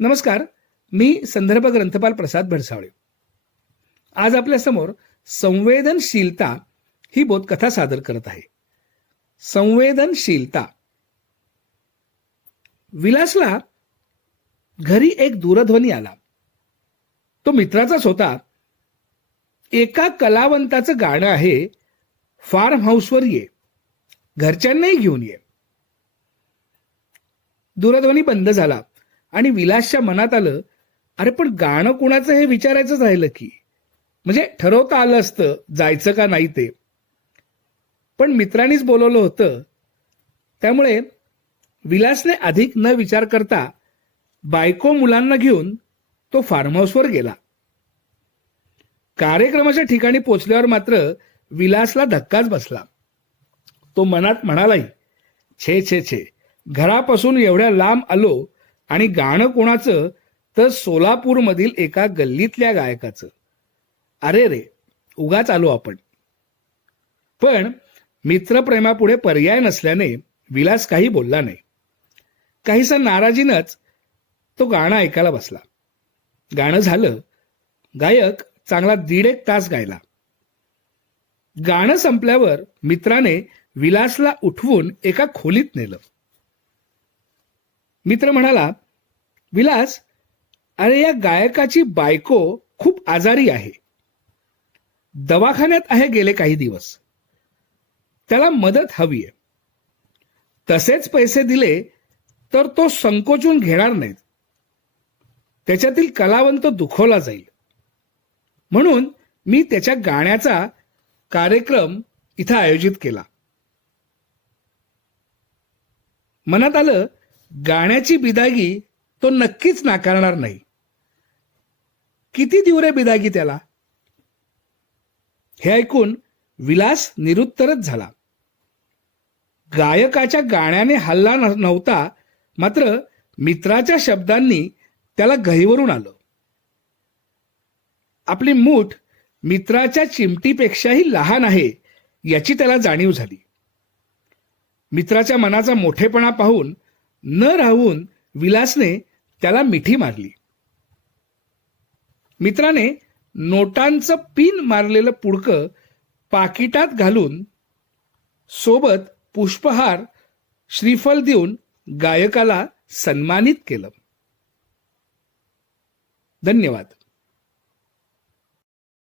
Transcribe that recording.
नमस्कार मी संदर्भ ग्रंथपाल प्रसाद भडसावळे. आज आपल्यासमोर संवेदनशीलता ही बोधकथा सादर करत आहे. संवेदनशीलता. विलासला घरी एक दूरध्वनी आला. तो मित्राचाच होता. एका कलावंताचं गाणं आहे फार्म हाऊसवर ये. घरच्यांनाही घेऊन ये. दूरध्वनी बंद झाला. आणि विलासच्या मनात आलं अरे पण गाणं कुणाचं हे विचारायचंच राहिलं की? म्हणजे ठरवता आलं असतं जायचं का नाही ते. पण मित्रांनीच बोलवलं होतं. त्यामुळे विलासने अधिक न विचार करता बायको मुलांना घेऊन तो फार्म हाऊसवर गेला. कार्यक्रमाच्या ठिकाणी पोचल्यावर मात्र विलासला धक्काच बसला. तो मनात म्हणालाही छे छे छे घरापासून एवढ्या लांब आलो आणि गाणं कोणाचं? तर सोलापूरमधील एका गल्लीतल्या गायकाचं. अरे रे उगाच आलो आपण. पण मित्रप्रेमापुढे पर्याय नसल्याने विलास काही बोलला नाही. काहीसा नाराजीनंच तो गाणं ऐकायला बसला. गाणं झालं गायक चांगला दीड एक तास गायला. गाणं संपल्यावर मित्राने विलासला उठवून एका खोलीत नेलं. मित्र म्हणाला विलास अरे या गायकाची बायको खूप आजारी आहे. दवाखान्यात आहे गेले काही दिवस. त्याला मदत हवी आहे. तसेच पैसे दिले तर तो संकोचून घेणार नाहीत. त्याच्यातील कलावंत दुखवला जाईल. म्हणून मी त्याच्या गाण्याचा कार्यक्रम इथं आयोजित केला. मनात आलं गाण्याची बिदागी तो नक्कीच नाकारणार नाही. किती देऊ बिदागी त्याला? हे ऐकून विलास निरुत्तरच झाला. गायकाच्या गाण्याने हल्ला नव्हता मात्र मित्राच्या शब्दांनी त्याला गहीवरून आलं. आपली मूठ मित्राच्या चिमटीपेक्षाही लहान आहे याची त्याला जाणीव झाली. मित्राच्या मनाचा मोठेपणा पाहून न राहून विलासने त्याला मिठी मारली. मित्राने नोटांचं पिन मारलेलं पुडकं पाकिटात घालून सोबत पुष्पहार श्रीफल देऊन गायकाला सन्मानित केलं. धन्यवाद.